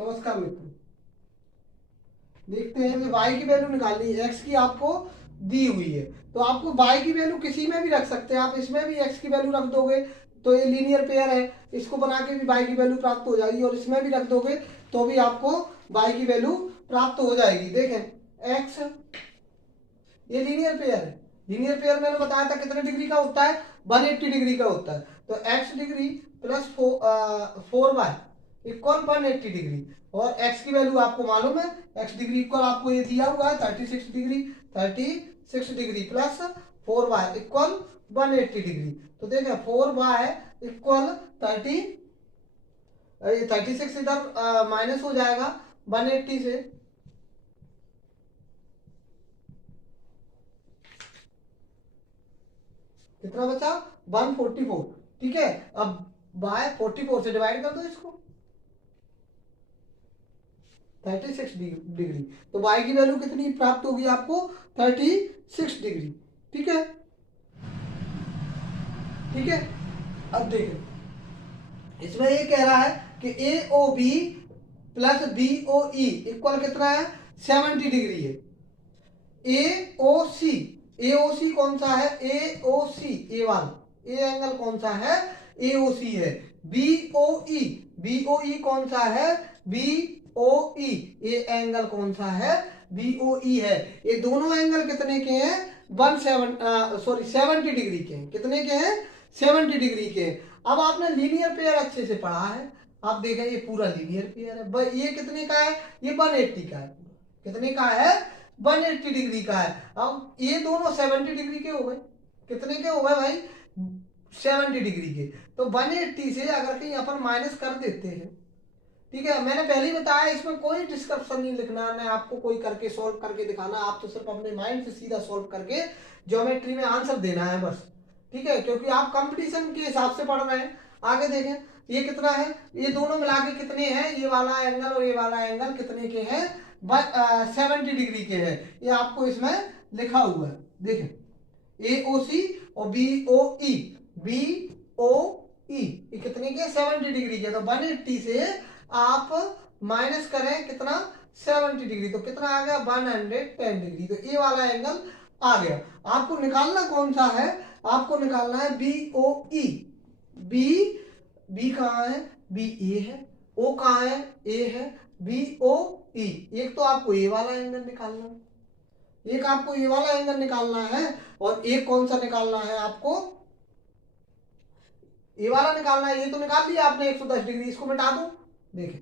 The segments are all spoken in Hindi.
नमस्कार मित्रों, देखते हैं कि y की वैल्यू निकालनी है। x की आपको दी हुई है तो आपको y की वैल्यू किसी में भी रख सकते हैं। आप इसमें भी x की वैल्यू रख दोगे तो ये लीनियर पेयर है, इसको बना के भी y की वैल्यू प्राप्त हो जाएगी, और इसमें भी रख दोगे तो भी आपको y की वैल्यू प्राप्त हो जाएगी। देखें x ये लीनियर पेयर है। लीनियर पेयर मैंने बताया था कितने डिग्री का होता है, 180 डिग्री का होता है। तो x degree plus 4y equal 180 degree, और x की वैल्यू आपको मालूम है, x डिग्री इक्वल आपको ये दिया हुआ है 36 degree. 36 degree plus 4y equal 180 degree. तो देखें 4y इक्वल 36 इधर माइनस हो जाएगा 180 से, कितना बचा 144। ठीक है, अब बाय 44 से डिवाइड कर दो इसको, 36 डिग्री। तो y की वैल्यू कितनी प्राप्त होगी आपको, 36 डिग्री। ठीक है, ठीक है। अब देखें इसमें ये कह रहा है कि A O B plus B O E equal कितना है, 70 डिग्री है। ए ओ सी कौन सा है, ए ओ सी ए वाला ए एंगल कौन सा है, ए ओ सी है। बी ओ ई कौन सा है, B O E A angle कौन सा है, बी ओ ई है। ये दोनों एंगल कितने के हैं, 70 डिग्री के हैं। कितने के हैं, 70 डिग्री के हैं। अब आपने लीनियर पेयर अच्छे से पढ़ा है, आप देखें ये पूरा लीनियर पेयर है। ये कितने का है, ये 180 का है पूरा। कितने का है, 180 डिग्री का है। अब ये दोनों 70 डिग्री के हो गए। कितने के हो गए भाई, 70 डिग्री के। तो 180 से अगर कहीं अपन माइनस कर देते हैं, ठीक है, मैंने पहले ही बताया इसमें कोई डिस्क्रिप्शन नहीं लिखना है, आपको कोई करके सॉल्व करके दिखाना, आप तो सिर्फ अपने माइंड से सीधा सॉल्व करके ज्योमेट्री में आंसर देना है बस। ठीक है, क्योंकि आप कंपटीशन के हिसाब से पढ़ रहे हैं। आगे देखें ये कितना है, ये दोनों मिला के कितने हैं, ये वाला एंगल और ये वाला एंगल कितने के हैं, 70 डिग्री के हैं। ये आपको इसमें लिखा हुआ है। देखें ए ओ सी और बी ओ ई ये कितने के, 70 डिग्री के। तो 180 से आप माइनस करें कितना, 70 डिग्री, तो कितना आ गया 110 डिग्री। तो ये वाला एंगल आ गया। आपको निकालना कौन सा है, आपको निकालना है बी ओ ई। बी कहाँ है, बी ए है, ओ कहाँ है, ए है, बी ओ ई। एक तो आपको ये वाला एंगल निकालना है, एक आपको ये वाला एंगल निकालना है, और एक कौन सा निकालना है, आपको ये वाला निकालना है। ये तो निकाल लिया आपने 110 डिग्री, इसको मिटा दो। देखें,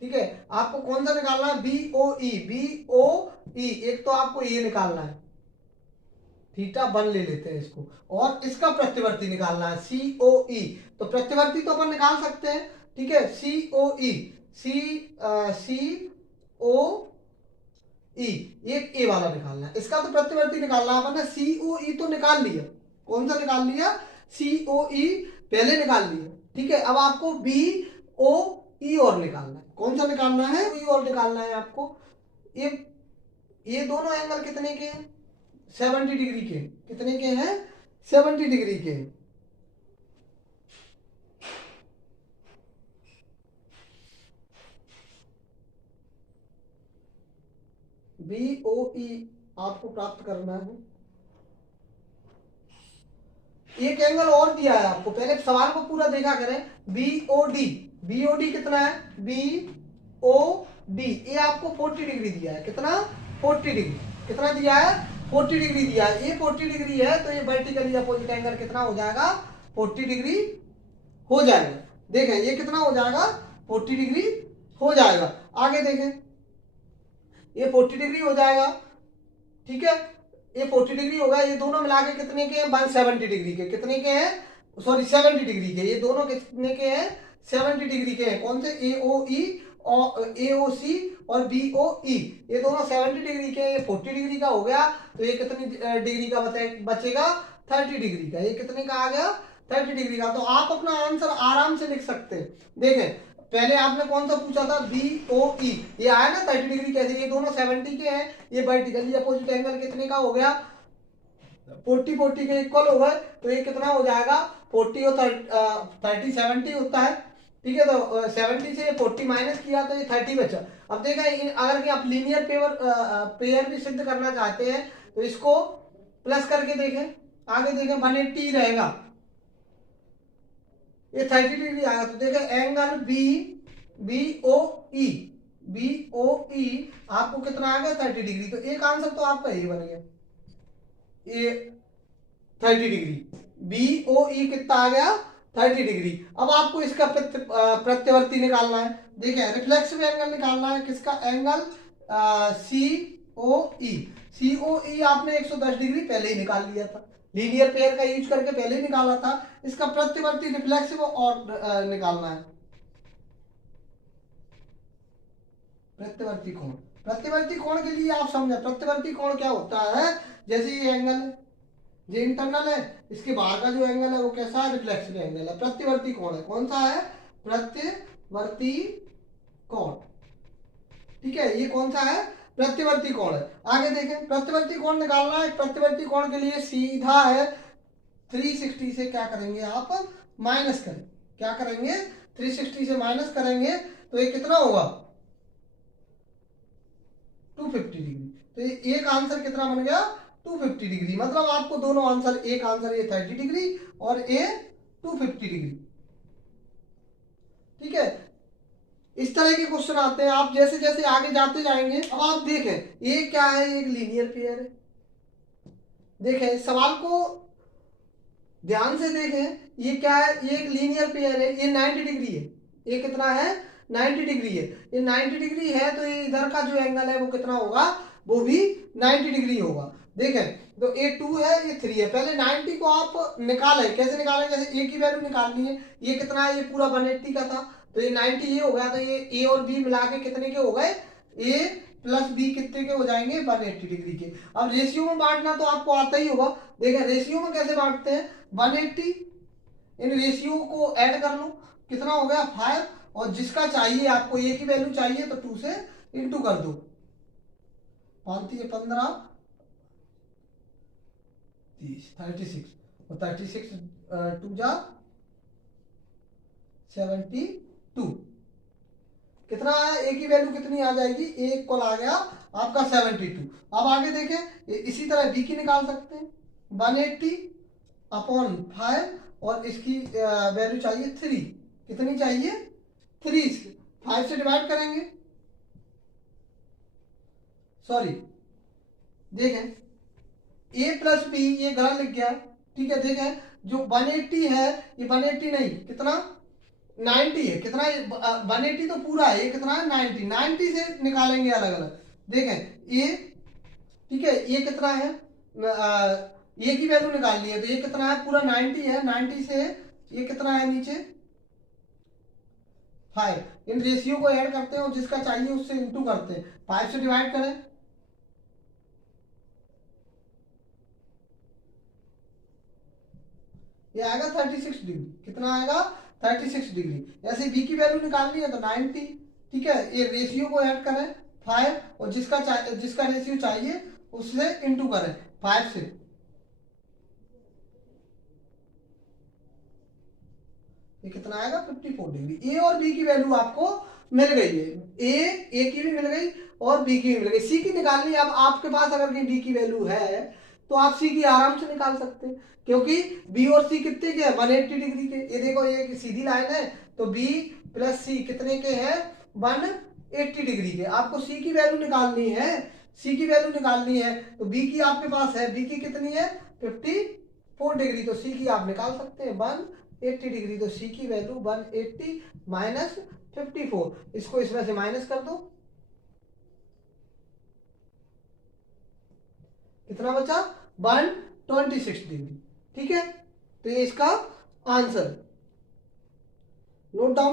ठीक है, आपको कौन सा निकालना है, बी ओ ई। एक तो आपको ये निकालना है, थीटा 1 ले लेते हैं इसको, और इसका प्रतिवर्ती निकालना है सी ओ ई। तो प्रतिवर्ती तो अपन निकाल सकते हैं, ठीक है, सी ओ ई, सी ओ ई, एक ए वाला निकालना है, इसका तो प्रतिवर्ती निकालना है। अपन ने सी ओ ई तो निकाल लिया, कौन सा निकाल लिया, सी ओ ई पहले निकाल लिया। ठीक है, अब आपको बी ओ ई और निकालना है। कौन सा निकालना है, ई और निकालना है आपको। ये दोनों एंगल कितने के हैं, 70 डिग्री के। कितने के हैं, 70 डिग्री के। बी ओ ई आपको प्राप्त करना है। एक एंगल और दिया है आपको, पहले सवाल को पूरा देखा करें। बी ओ डी कितना है, बी ओ डी, ये आपको 40 डिग्री दिया है। कितना, 40 डिग्री। कितना दिया है, 40 डिग्री दिया है। ये 40 डिग्री है, तो ये वर्टिकली अपोजिट एंगल कितना हो जाएगा, 40 डिग्री हो जाएगा। देखें ये कितना हो जाएगा, 40 डिग्री हो जाएगा। आगे देखें ये 40 डिग्री हो जाएगा। ठीक है, ये 40 डिग्री होगा। ये दोनों मिला के कितने के हैं, 170 डिग्री के। कितने के हैं, सॉरी 70 डिग्री के। ये दोनों कितने के हैं, 70 डिग्री के हैं। कौन से, ए ओ ई और ए ओ सी और बी ओ ई, ये दोनों 70 डिग्री के। ये 40 डिग्री का हो गया, तो ये कितनी डिग्री का बचेगा, 30 डिग्री का। ये कितने का आ गया, 30 डिग्री का। तो आप अपना आंसर आराम से लिख सकते हैं। देखें पहले आपने कौन सा पूछा था, बी ओ ई, ये आया ना 30 डिग्री कैसे, ये दोनों 70 के हैं। ये वर्टिकली अपोजिट एंगल कितने का हो गया, 40 के इक्वल हो गए। तो ये कितना हो जाएगा, 40 और 30 70 होता है। ठीक है, तो 70 से 40 माइनस किया तो ये 30 बचा। अब देखा अगर कि आप लीनियर पेयर भी सिद्ध करना चाहते हैं तो इसको प्लस करके देखें, आगे देखें 180 रहेगा, ये 30 डिग्री आया। तो देखें एंगल बी ओ ई आपको कितना आ गया 30 डिग्री। तो एक आंसर तो आपका ये बन गया, ये 30 डिग्री। बी ओ ई कितना आ गया 30 डिग्री। अब आपको इसका प्रत्यवर्ती निकालना है। देखिए रिफ्लेक्सिव एंगल निकालना है, किसका एंगल सी ओ ई आपने 110 डिग्री पहले ही निकाल लिया था, लीनियर पेयर का यूज करके पहले ही निकाला था। इसका प्रत्यवर्ती रिफ्लेक्सिव और निकालना है, प्रत्यवर्ती कोण के लिए आप समझे प्रत्यवर्ती कोण क्या होता है। जैसे ये एंगल है, ये इंटरनल है, इसके बाहर का जो एंगल है वो कैसा है, रिफ्लेक्सिव एंगल है। प्रत्यवर्ती कोण है, कौन सा है, प्रत्यवर्ती कोण। ठीक है, ये कौन सा है, प्रत्यवर्ती कोण है। आगे देखें प्रत्यवर्ती कोण निकालना है। प्रत्यवर्ती कोण के लिए सीधा है 360 से क्या करेंगे आप माइनस करें, क्या करेंगे 360 से माइनस करेंगे तो ये कितना होगा 250 डिग्री। तो ये एक आंसर कितना बन गया 250 डिग्री। मतलब आपको दोनों आंसर, एक आंसर ये 30 डिग्री और ये 250 डिग्री। ठीक है, इस तरह के क्वेश्चन आते हैं, आप जैसे जैसे आगे जाते जाएंगे। अब आप देखें ये क्या है, एक लीनियर पेयर है। देखें सवाल को ध्यान से देखें, ये क्या है, ये एक लीनियर पेयर है, ये 90 डिग्री है, ये कितना है 90 डिग्री है। ये 90 डिग्री है तो ये इधर का जो एंगल है वो कितना होगा, वो भी 90 डिग्री होगा। देखें तो ये 2 है, ये 3 है। पहले 90 को आप निकालें, कैसे निकालें, जैसे ए की वैल्यू निकालनी है, ये कितना है, ये पूरा 180 का था, तो ये 90 ये हो गया। तो ये ए और बी मिला के कितने के हो गए, ए प्लस बी कितने के हो जाएंगे 180 डिग्री के। अब रेशियो में बांटना तो आपको आता ही होगा। देखिए रेशियो में कैसे बांटते हैं, 180 इन रेशियो को ऐड कर लो, कितना हो गया 5, और जिसका चाहिए आपको ए की वैल्यू चाहिए तो 2 से इंटू कर दो, 5 3 15 30 36 और 36 2 जा 72, कितना आया, ए की वैल्यू कितनी आ जाएगी, ए इक्वल आ गया आपका 72। अब आगे देखें इसी तरह बी की निकाल सकते हैं, 180 अपॉन 5 और इसकी वैल्यू चाहिए 3, कितनी चाहिए 3, 5 से डिवाइड करेंगे, सॉरी देखें ए प्लस बी ये गलत लिख गया। ठीक है, देखें जो 180 है ये 180 नहीं, कितना 90 है, कितना 180 तो पूरा है, ये कितना है 90 से निकालेंगे अलग अलग। देखें ये, ठीक है, ये कितना है, ये की वैल्यू निकालनी है, तो ये कितना है पूरा 90 है, 90 से ये कितना है नीचे 5, इन रेशियो को ऐड करते हैं और जिसका चाहिए उससे इंटू करते हैं, 5 से डिवाइड करें, ये आएगा 36 डिग्री, कितना आएगा 36 डिग्री। ऐसे बी की वैल्यू निकालनी है तो 90, ठीक है, ये रेशियो को ऐड करें 5 और जिसका रेशियो चाहिए उससे इंटू करें 5 से, ये कितना आएगा 54 डिग्री। ए और बी की वैल्यू आपको मिल गई है, ए की भी मिल गई और बी की भी मिल गई। सी की निकालनी है। अब आपके पास अगर बी की वैल्यू है तो आप सी की आराम से निकाल सकते हैं, क्योंकि बी और सी कितने के हैं 180 डिग्री के। ये देखो ये सीधी लाइन है, तो बी प्लस सी कितने के हैं 180 डिग्री के। आपको सी की वैल्यू निकालनी है, सी की वैल्यू निकालनी है तो बी की आपके पास है, बी की कितनी है 54 डिग्री, तो सी की आप निकाल सकते हैं 180 डिग्री। तो सी की वैल्यू 180 माइनस 54, इसको इसमें से माइनस कर दो, कितना बचा 126 डिग्री। ठीक है, तो ये इसका आंसर, नोट डाउन।